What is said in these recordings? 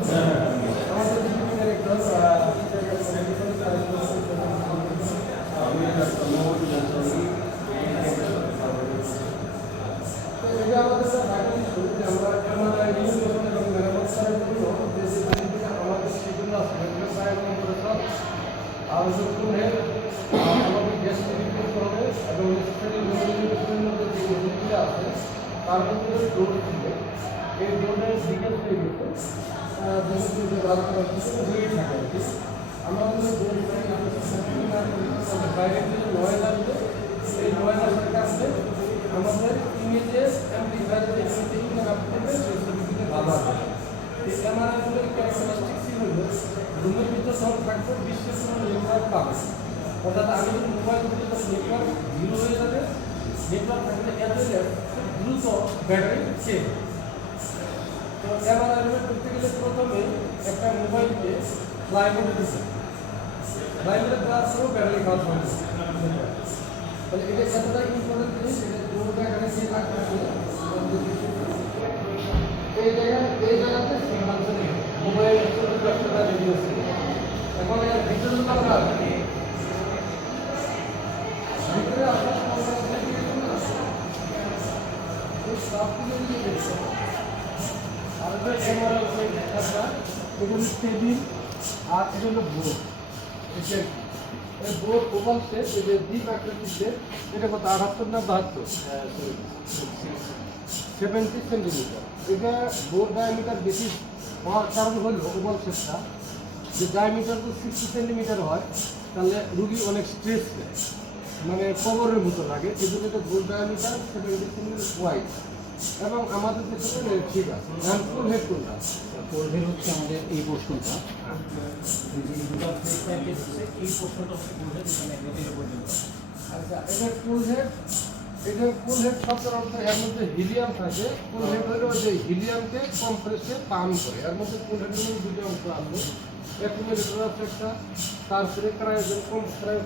আমাদের deputy director এটা আমাদের স্যার বাইরে আমরা ক্যামেরায় এবং মেরামত করার জন্য যে আমাদের সেগুলো আছে আলোচনা করে আমাদের গ্যাসকে রিপোর্ট করবে এবং মধ্যে যে ওষুধগুলো আছে তার মধ্যে ডোর ছিল এই ডোরের দিকে তৈরি আমাদের বাইরে কিছু নয়েজ আসবে সেই নয়েজ আসার কাছে আমাদের ইমেজেস অ্যাম্প্লিফায়ারের যে ইমেজিং আপনি সেই ছবিটিতে ভালো হবে এই ক্যামেরাগুলোর ক্যারেক্টারিস্টিক ছিল রুমের ভিতর সব থাকবে বিশ্বের কোনো নেটওয়ার্ক পাবে অর্থাৎ আমি যদি মোবাইল থেকে নেটওয়ার্ক জিরো হয়ে যাবে নেটওয়ার্ক থাকলে খুব দ্রুত ব্যাটারি সেভ তো ক্যামেরা রিমেট করতে গেলে প্রথমে একটা মোবাইলকে ফ্লাই মোডে দিচ্ছে ফ্লাই মোডে দেওয়ার পরেও ব্যাটারি খাওয়া হয় তাহলে এটা এতটা ইম্পর্টেন্ট জিনিস এটা পুরোটা এখানে সেই এই জায়গাতে সিগন্যাল চলে মোবাইল একটা রেডিও ছিল এখন এর ভিতরে আমরা ভিতরে আপনার আর এটা ক্যামেরা এগুলো টেবিল আর এটা হলো বোর্ড এই বোর্ড ওভাল শেপ এই যে দ্বীপ আকৃতির শেপ এটা কত 78 না 72 70 সেন্টিমিটার এটা বোর্ড ডায়ামিটার বেশি হওয়ার কারণ হলো ওভাল শেপটা যে ডায়ামিটার তো 60 সেন্টিমিটার হয় তাহলে রুগী অনেক স্ট্রেস নেয় মানে কবরের মতো লাগে এই জন্য এটা বোর্ড ডায়ামিটার 70 সেন্টিমিটার ওয়াইড এবং আমাদের দেশে ঠিক আছে ফুল হেড কোনটা ফুল হেড হচ্ছে আমাদের এই পোর্শনটা এই পোর্শনটা হচ্ছে ফুল হেড এখানে গতির পর্যন্ত আচ্ছা এটা ফুল হেড শব্দের অর্থ এর মধ্যে হিলিয়াম থাকে ফুল হেড হলো যে হিলিয়ামকে কম্প্রেসে পাম্প করে এর মধ্যে ফুল হেডের মধ্যে দুটো অংশ আছে অ্যাকুমুলেটর আছে একটা তারপরে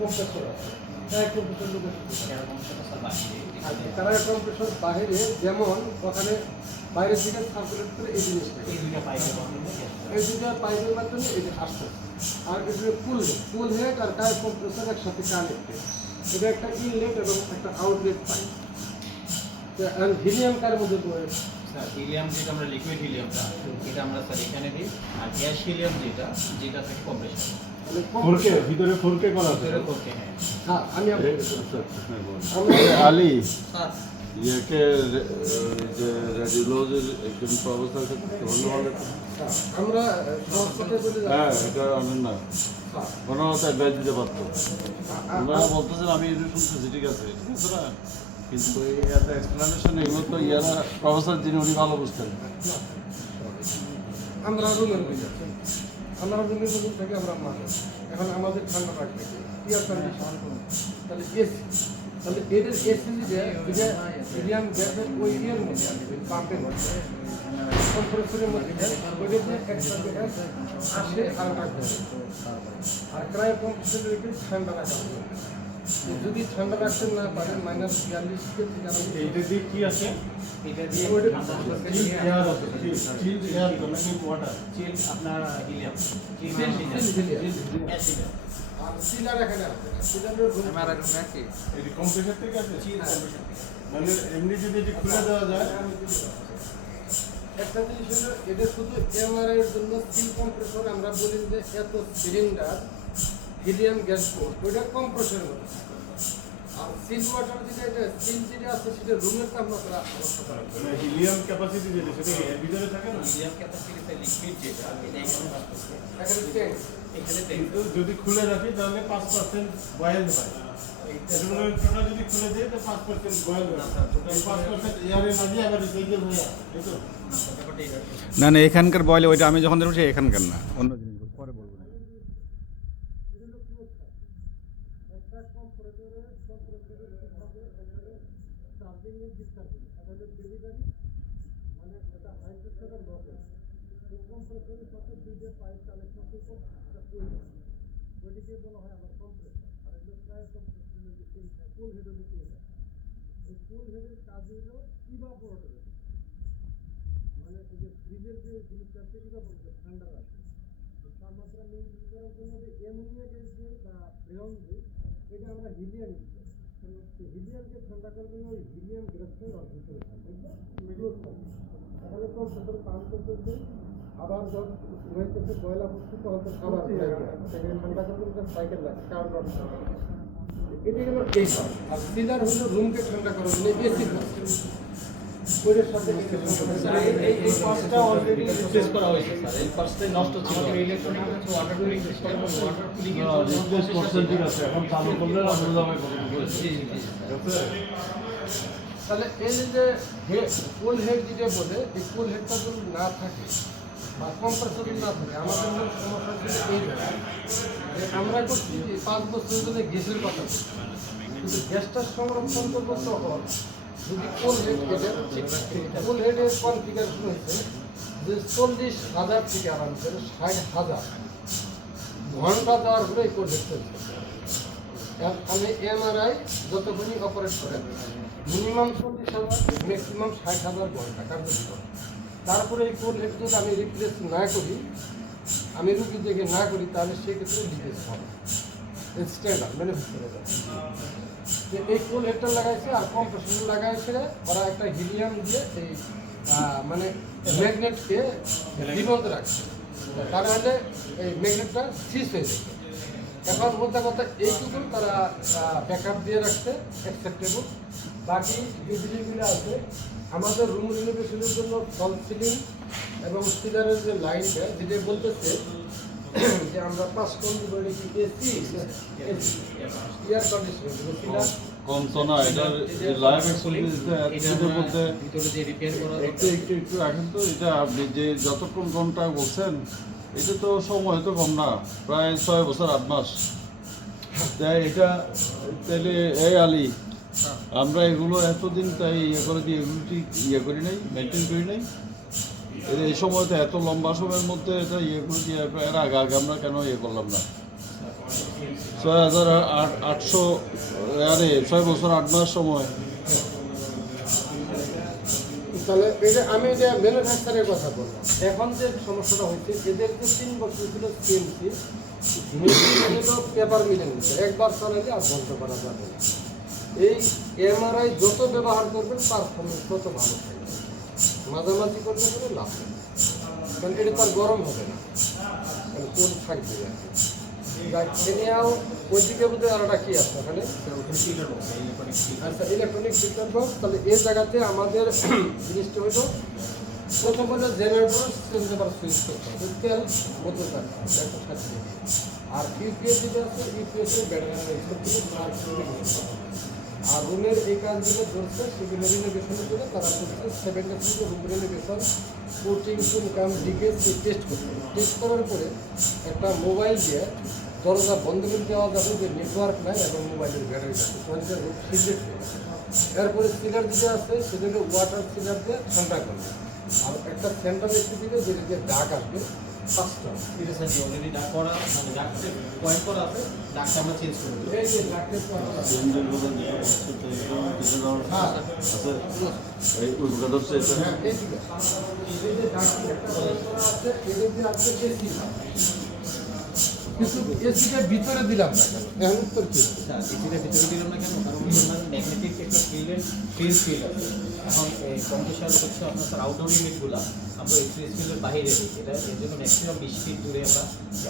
কম্প্রেসর আছে কম্প্রেসর বাইরে যেমন ওখানে বাইরের দিকে সার্কুলেট করে এই জিনিসটা এই দুটো পাইপের মাধ্যমে এটা আসছে আর এটা ফুল হেড আর টায়ার কম্প্রেসর একসাথে কানেক্টেড এটা একটা ইনলেট এবং একটা আউটলেট পাইপ আর হিলিয়াম কার মধ্যে পড়ে স্যার হিলিয়াম যেটা আমরা লিকুইড হিলিয়ামটা এটা আমরা স্যার এখানে দিই আর গ্যাস হিলিয়াম যেটা থেকে কম্প্রেসর ফোরকে ভিতরে ফোরকে করা আছে হ্যাঁ আমি আলী স্যার ইয়াকে যে রেডিওলজির একজন প্রফেসর ধন্যবাদ আমরা হসপিটালে হ্যাঁ এটা আনেন না কোনো অ্যাডভাইস দিতে পারতো ওনারা বলতেছেন আমি এটা শুনতেছি ঠিক আছে না কিন্তু এই এত এক্সপ্লেনেশন এগুলো তো ইয়ারা প্রফেসর যিনি উনি ভালো বুঝতেন আমরা রুমের রুম থেকে আমরা মানুষ এখন আমাদের ঠান্ডা রাখবে এয়ার কন্ডিশন তাহলে এসি তাহলে এদের এসি যে মিডিয়াম গ্যাসের ওই ইয়ের মধ্যে পাম্পের মধ্যে কম্প্রেসরের মধ্যে ওইটাতে একটা গ্যাস আসে আর রাখবে আর ক্রায়ো কম্প্রেসর রেখে ঠান্ডা রাখা হবে যদি ঠান্ডা রাখতে না পারেন -42 কে এইটা দিয়ে কি আছে এটা দিয়ে এয়ার আছে চিল এয়ার তো নাকি ওয়াটার চিল আপনার হিলিয়াম আর সিলার এখানে আছে সিলারের ক্যামেরা রুম আছে এই কম্প্রেসর থেকে আছে চিল মানে এমনি যদি এটি খুলে দেওয়া যায় একটা জিনিস হলো এটা শুধু এমআরআই এর জন্য সিল কম্প্রেসর আমরা বলি যে এত সিলিন্ডার হিলিয়াম গ্যাস পোর্ট ওইটা কম্প্রেসরের মতো আর সিল ওয়াটার যেটা সিল যেটা আছে সেটা রুমের তাপমাত্রা অবস্থা করা মানে হিলিয়াম ক্যাপাসিটি যেটা সেটা এর ভিতরে থাকে না হিলিয়াম ক্যাপাসিটি লিকুইড যেটা এটা এখানে কাজ করছে এখানে কিন্তু যদি খুলে রাখি তাহলে 5% বয়েল হয় টোটাল যদি খুলে দেয় তো 5% বয়েল হয় এই 5% এয়ারের মাঝে আবার রিসাইকেল হয়ে আসে তাই তো না না এখানকার বয়লে ওইটা আমি যখন দেখছি এখানকার না অন্য জিনিস পরে বলবো না ওইটিকে বলা হয় আমার কম্প্রেসর আর এগুলো প্রায় কম্প্রেসরের যে ফুল হেড এই ফুল হেডের কাজ হলো ইভাপোরেটর মানে এই যে ফ্রিজের যে জিনিসটা আছে এটা বলতে ঠান্ডা রাখে তাপমাত্রা মেনটেন করার জন্য যে অ্যামোনিয়া গ্যাস দিয়ে বা ফ্রেয়ন দিয়ে এটা আমরা হিলিয়াম ইউজ করি হিলিয়ামকে ঠান্ডা করার জন্য ওই হিলিয়াম গ্যাসটাই ওর ভিতরে থাকে তাহলে কম্প্রেসর পাম্প করতে আবার যখন হয়েছে কয়লা পড়ছে তখন তো আবার সেখানে ঠান্ডা করতে একটা সাইকেল লাগে কার্বন এটা গেল এই পার্ট আর সিলার হলো রুমকে ঠান্ডা করার জন্য এসি ওইটার সাথে এই পার্টসটা অলরেডি রিপ্লেস করা হয়েছে স্যার। এই পার্টসটাই নষ্ট ছিল। আমাদের ইলেকট্রনিক হচ্ছে water cooling system, water cooling এর জন্য রিপ্লেস করছেন, ঠিক আছে, এখন চালু করলে আমরা যাবে জি জি জি স্যার। তাহলে এই যে কুল হেড যেটা বলে এই কুল হেডটা যদি না থাকে বা কম্প্রেসর যদি না থাকে আমাদের মূল সমস্যা ছিল এই জায়গায় যে আমরা করছি যে 5 বছর ধরে গ্যাসের কথা বলছি কিন্তু গ্যাসটা সংরক্ষণ করবো তখন যদি কুল হেড কুল হেডের কনফিগারেশন হয়েছে যে 40,000 থেকে আরম্ভ করে 60,000 ঘন্টা দেওয়ার পরে এই কুল হেড চলছে। আমি এমআরআই যতক্ষণই অপারেট করে মিনিমাম 40,000 ম্যাক্সিমাম 60,000 ঘন্টা কার্যকর। তারপরে এই কোল হেড যদি আমি রিপ্লেস না করি, আমি রুগী দেখে না করি, তাহলে সেক্ষেত্রে লিকেজ হবে স্ট্যান্ডার্ড মেনে করে যাবে। এই কোল হেডটা লাগাইছে আর কম্প্রেসর লাগাইছে ওরা একটা হিলিয়াম দিয়ে এই মানে ম্যাগনেটকে জীবন্ত রাখছে, তার মানে এই ম্যাগনেটটা সিজ হয়ে যাবে। এখন মোদ্দা কথা এইটুকু তারা ব্যাকআপ দিয়ে রাখছে অ্যাকসেপ্টেবল। বাকি যে জিনিসগুলো আছে আমাদের রুম রিনোভেশনের জন্য ফল সিলিং এবং সিলারের যে লাইনটা যেটা বলতেছে যে আমরা 5 টন দিব কি এসি এয়ার কন্ডিশনার সিলার কম তো না, এটার লাইফ এক্সপেরিয়েন্সটা বলতে ভিতরে যে রিপেয়ার করা একটু রাখেন তো। এটা আপনি যে যতক্ষণ ঘন্টা বলছেন এটা তো সময় তো কম না, প্রায় 6 বছর 8 মাস। তাই এটা তাহলে এই আলী আমরা এগুলো এতদিন তাই ইয়ে করে দিই, এগুলো ঠিক ইয়ে করি নাই, মেনটেন করি নাই। এই সময়তে এত লম্বা সময়ের মধ্যে এটা ইয়ে করে দিয়ে এর আগে আগে আমরা কেন ইয়ে করলাম না? 6,800 আরে 6 বছর 8 মাস সময়। তাহলে এটা আমি যে ম্যানুফ্যাকচারের কথা বললাম, এখন যে সমস্যাটা হচ্ছে এদের যে 3 বছর ছিল সিএমসি পেপার মিলেন একবার চালালে আর বন্ধ করা যাবে না। এই এমআরআই যত ব্যবহার করবেন পারফরমেন্স তত ভালো থাকবে, মাঝামাঝি করলে করে লাভ নেই, কারণ এটা তো আর গরম হবে না, কারণ কোন থাকবে আর কি। এনিয়াও ওইদিকে বোধ হয় আরোটা কি আছে ওখানে আচ্ছা ইলেকট্রনিক ফিল্টার বক্স। তাহলে এই জায়গাতে আমাদের জিনিসটা হলো প্রথম হলো জেনারেটর চেঞ্জেবার সুইচ করতে হবে, তেল বোতল রাখতে হবে আর ইউপিএস যেটা আছে ইউপিএসের ব্যাটারি আর রুমের এই কাজগুলো চলছে সেগুলো রিনোভেশনের জন্য তারা করছে 7 রুম রিনোভেশন কোটিং কাম লিকেজ টেস্ট করতে হবে। টেস্ট করার পরে একটা মোবাইল দিয়ে দরজা বন্ধ করে দেওয়া যাবে যে নেটওয়ার্ক নাই এবং মোবাইলের ব্যাটারি আছে সিলেক্ট হয়ে গেছে। এরপরে সিলার যেটা আছে সেটাকে ওয়াটার সিলার দিয়ে ঠান্ডা করবে আর একটা সেন্টার রেখে দিবে যেটা দিয়ে ডাক আসবে 5টা। এটা স্যার অলরেডি ডাক করা মানে ডাকতে পয়েন্ট করা আছে, ডাকটা আমরা চেঞ্জ করে দেব। এই যে ডাকের পয়েন্ট আছে হ্যাঁ এই উদ্যোগ হচ্ছে এটা। হ্যাঁ এই দিকে এই যে ডাকের একটা পয়েন্ট করা আছে এটা দিয়ে আপনি এসি কিন্তু এসিটা ভিতরে দিলাম না কেন এখন উত্তর কি স্যার এসিটা ভিতরে দিলাম না কেন, কারণ আপনার ম্যাগনেটিক একটা ফিল্ড আছে। এখন এই কম্প্রেসার হচ্ছে আপনার স্যার আউটডোর ইউনিটগুলো আমরা এক্সপ্রেস ফিল্ডের বাইরে দিই, এটা এর জন্য ম্যাক্সিমাম 20 ফিট দূরে আমরা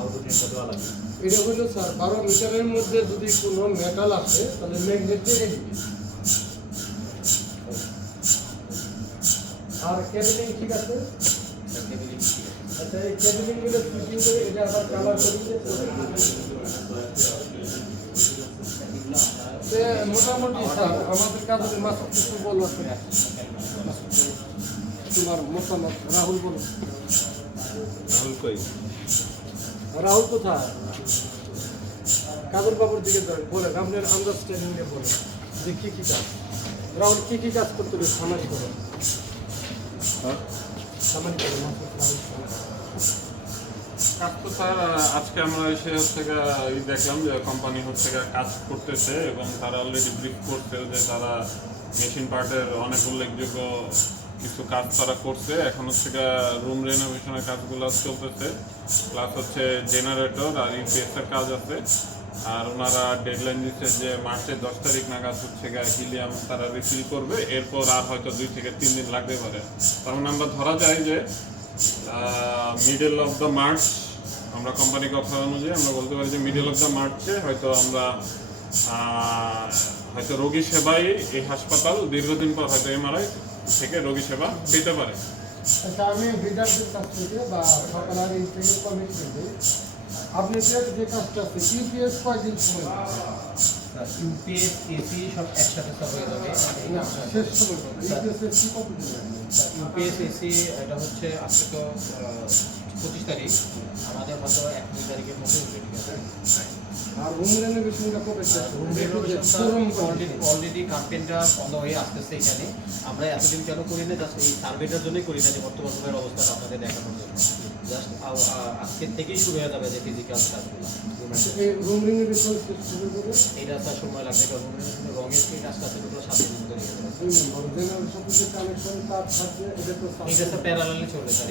আউটডোর ইউনিটটা দেওয়া লাগে। এটা হলো স্যার 12 মিটারের মধ্যে যদি কোনো মেটাল আসে তাহলে ম্যাগনেট দিয়ে রেখে দিই। আর কেবলিং ঠিক আছে? আচ্ছা এই কেবলিংগুলো ফিটিং করে এটা আবার কালার করে দিয়ে মোটামুটি স্যার আমাদের কাজের মাস কিছু বলবো তোমার মতামত। রাহুল বলো। রাহুল কোথায়? কাজল বাবুর দিকে বলেন আপনার আন্ডারস্ট্যান্ডিং এ বলেন যে কী কী কাজ রাহুল কী কী কাজ করতে হবে সামাজিক করো সামাজিক করো কাজ তো স্যার আজকে আমরা এসে হচ্ছে দেখলাম যে কোম্পানি হচ্ছে কাজ করতেছে এবং তারা অলরেডি ব্রিফ করছে যে তারা মেশিন পার্টের অনেক উল্লেখযোগ্য কিছু কাজ তারা করছে, এখন হচ্ছে রুম রেনোভেশনের কাজগুলো চলতেছে, প্লাস হচ্ছে জেনারেটর আর ইউপিএস এর কাজ আছে। আর ওনারা ডেডলাইন দিচ্ছে যে মার্চের 10 তারিখ নাগাদ হচ্ছে হিলিয়াম তারা রিফিল করবে, এরপর আর হয়তো 2 থেকে 3 দিন লাগতে পারে। তখন আমরা ধরা যায় যে মিডল অফ দ্য মার্চ, আমরা কোম্পানি কথা অনুযায়ী আমরা বলতে পারি যে মিডল অফ দ্য মার্চে হয়তো আমরা হয়তো রোগী সেবায় এই হাসপাতাল দীর্ঘদিন পর হয়তো এমআরআই থেকে রোগী সেবা পেতে পারে। আচ্ছা, আমি বিডারদের কাছ থেকে বা সরকার এই থেকে কমিটি থেকে আপনি যে কাজটা আছে ইউপিএস কয়দিন সময় ইউপিএস এসি সব একসাথে সব হয়ে যাবে। শেষ সময় ইউপিএস কি কমপ্লিট ইউপিএস এসি এটা হচ্ছে আজকে তো 25 তারিখ, আমাদের হয়তো 1-2 তারিখের মধ্যে উঠবে, ঠিক আছে। আর রুম রেনোভেশনটা কবে শেষ রুম রেনোভেশনটা already carpenter on the way আসতেছে এখানে। আমরা এতদিন কেন করি না, জাস্ট এই সার্ভেটার জন্যই করি না, যে বর্তমান সময়ের অবস্থাটা আপনাদের দেখানোর জন্য। জাস্ট আজকের থেকেই শুরু হয়ে যাবে যে ফিজিক্যাল কাজগুলো। এই রুম রেনোভেশন শুরু করে এইটা তার সময় লাগবে, কারণ রুম রেনোভেশনের রঙের এই কাজটা আছে পুরো 7 দিন ধরে হয়ে যাবে। জেনারেল সাথে যে কানেকশন তার থাকবে এটা তো এইটা স্যার প্যারালালি চলবে স্যার,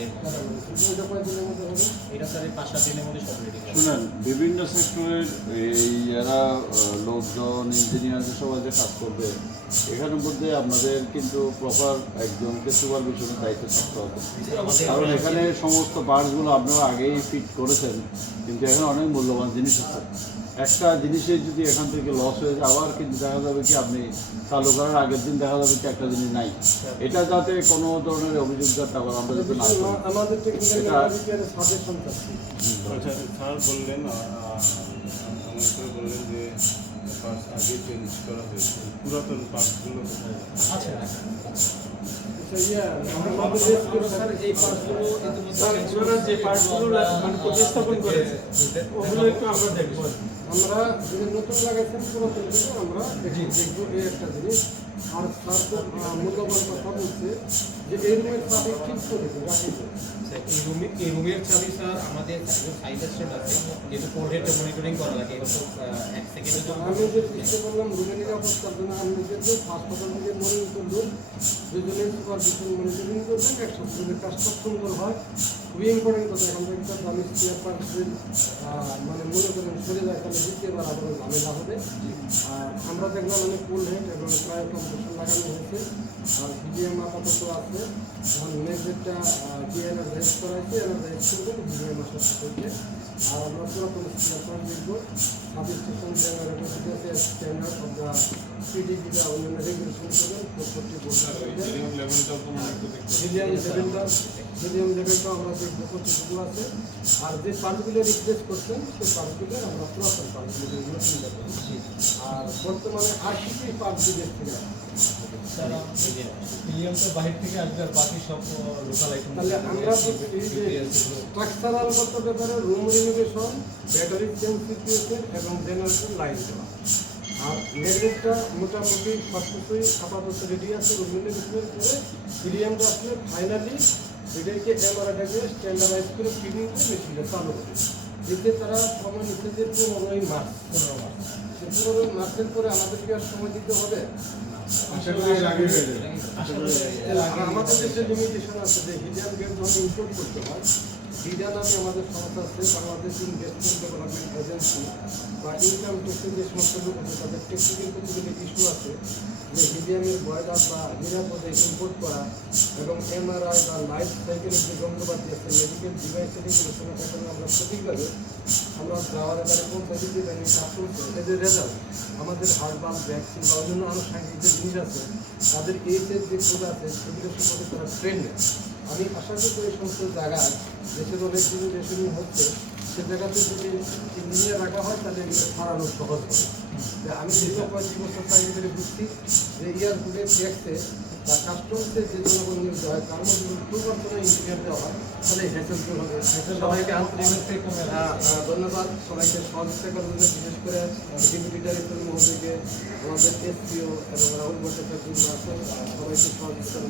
এটা কয়দিনের মধ্যে হবে? এটা স্যার 5-7 দিনের মধ্যে সব রেডি হবে। শুনেন, বিভিন্ন সেক্টরের এই এরা লোকজন ইঞ্জিনিয়ার সবাই যে কাজ করবে, এখানের মধ্যে আপনাদের কিন্তু প্রপার একজনকে সুপারভিশনের দায়িত্ব থাকতে হবে। কারণ এখানে সমস্ত পার্টসগুলো আপনারা আগেই ফিট করেছেন, কিন্তু এখানে অনেক মূল্যবান জিনিস আছে। একটা জিনিসের যদি এখান থেকে লস হয়ে যায়, আবার কিন্তু দেখা যাবে কি আপনি চালু করার আগের দিন দেখা যাবে কি একটা জিনিস নাই। এটা যাতে কোনো ধরনের অভিযোগ যাতে আবার আমরা যাতে না করি। আমাদের টেকনিক্যাল সাজেশন আছে। আচ্ছা, স্যার বললেন আমার করে বললেন যে পার্টস আগে চেঞ্জ করা হয়েছে, পুরাতন পার্টসগুলো কোথায়? আচ্ছা, স্যার এই পার্টসগুলো যে পার্টসগুলো মানে প্রতিস্থাপন করেছে ওগুলো একটু আমরা দেখব। আমরা যদি নতুন লাগাইছেন পুরাতন আমরা দেখবো এই একটা জিনিস। আর স্যার তো মূল্যবান কথা বলছে যে এই রুমের চাবি ঠিক করে রাখিছে। এই রুমের চাবি স্যার আমাদের সাইজ স্টেট আছে, যেহেতু ফোর হেড মনিটরিং করা লাগে, এটা তো 1 সেকেন্ডের জন্য। আমি যে চেষ্টা করলাম রুমের নিরাপত্তার জন্য আমি নিজেকে হাসপাতাল থেকে মনিটর করলাম, দুজনের সুপারভিশন মনিটরিং করবেন, একসাথে যদি কাজটা সুন্দর হয়। খুবই ইম্পর্টেন্ট কথা, এখন একটা দামি স্পেয়ার পার্টস মানে মনে করেন সরে যায় তাহলে দ্বিতীয়বার আবার ঝামেলা হবে। আর আমরা দেখলাম অনেক ফুল হেড এবং প্রায় কম্পিউটার লাগানো হয়েছে, আর ভিডিএম আপাতত আছে। এখন নেক্সটটা এনার্জাইজ করা হয়েছে, এনার্জাইজ করবেন ভিডিএম আসার সাথে। আর আমরা পুরাতন স্পেয়ার পার্ট দেখব, সাবস্টেশন জেনারেটর আছে স্ট্যান্ডার্ড অফ দ্য পিডিপি বা অন্যান্য রেগুলেশন করবেন 440 ভোল্ট। মিডিয়াম লেভেলটাও তো মনে একটু দেখতে মিডিয়াম লেভেলটা আমরা দেখবো কতটুকু আছে। আর যে পার্টগুলো রিপ্লেস করছেন সেই পার্টগুলো আমরা পুরাতন পার্টগুলো নতুন দেখবো। আর বর্তমানে 80টি পার্ট দিকে থেকে মিলিয়ামটা বাইরে থেকে আসবে, আর বাকি সব লোকাল আইটেম। তাহলে আমরা বলছি যে স্ট্রাকচারাল গত ব্যাপারে room renovation, battery change situation এবং জেনারেটর লাইন দেওয়া। আর মেগনেটটা মোটামুটি সব কিছুই আপাতত রেডি আছে। রুম রিনোভেশনের পরে মিডিয়ামটা আসলে ফাইনালি এটাকে এমআরআইটাকে স্ট্যান্ডার্ডাইজ করে ফিটিং করে মেশিনটা চালু হবে। এতে তারা সময় নিচ্ছে যে 15 মাস। 15 মাসের পরে আমাদেরকে আর সময় দিতে হবে। আমাদের দেশে লিমিটেশন আছে যে হিলিয়াম গ্যাস যখন ইম্পোর্ট করতে হয়, হিডা নামে আমাদের সংস্থা আছে, বাংলাদেশ ইনভেস্টমেন্ট ডেভেলপমেন্ট এজেন্সি বা ইনকাম ট্যাক্সের যে সমস্ত লোক আছে তাদের টেকনিক্যাল কিছু ইস্যু আছে যে হিলিয়ামের বয়লার বা নিরাপদে ইম্পোর্ট করা এবং এমআরআই বা লাইফ সাইকেলের যে যন্ত্রপাতি আছে, মেডিকেল ডিভাইসের রেগুলেশন এখানে আমরা সঠিকভাবে আমরা যাওয়ার এবারে পৌঁছাতে যে ব্যাংকে কাজ করছে, এদের রেজাল্ট আমাদের হার্ট বাম ভ্যাকসিন বা অন্যান্য আনুষঙ্গিক যে জিনিস আছে তাদের এইচের যে কোড আছে সেগুলো সম্পর্কে তারা ট্রেন নেয়। আমি আশা করি এই সমস্ত জায়গায় দেশের অনেক জিনিস রেশনিং হচ্ছে, সে জায়গাতে যদি ইঞ্জিনিয়ার রাখা হয় তাহলে এগুলো সারানো সহজ হবে। আমি দীর্ঘ 25 বছর চাকরি করে বুঝছি যে এয়ারপোর্টে ট্যাক্সে বা কাস্টমসে যে জনগণ নিয়োগ দেওয়া হয় তার মধ্যে দুবার কোনো ইঞ্জিনিয়ার দেওয়া হয় তাহলে হেসেলফুল হবে। সবাইকে আন্তরিক ধন্যবাদ, সবাইকে সহযোগিতা করার জন্য, বিশেষ করে ডেপুটি ডাইরেক্টর মহোদয়কে, আমাদের এসপিও এবং রাহুল ভট্টাচার্য আছেন, সবাইকে সহযোগিতার জন্য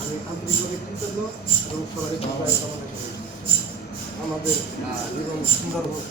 আমি আন্তরিকভাবে কৃতজ্ঞ এবং সবাই কামনা করি। আমাদের জীবন সুন্দর হোক।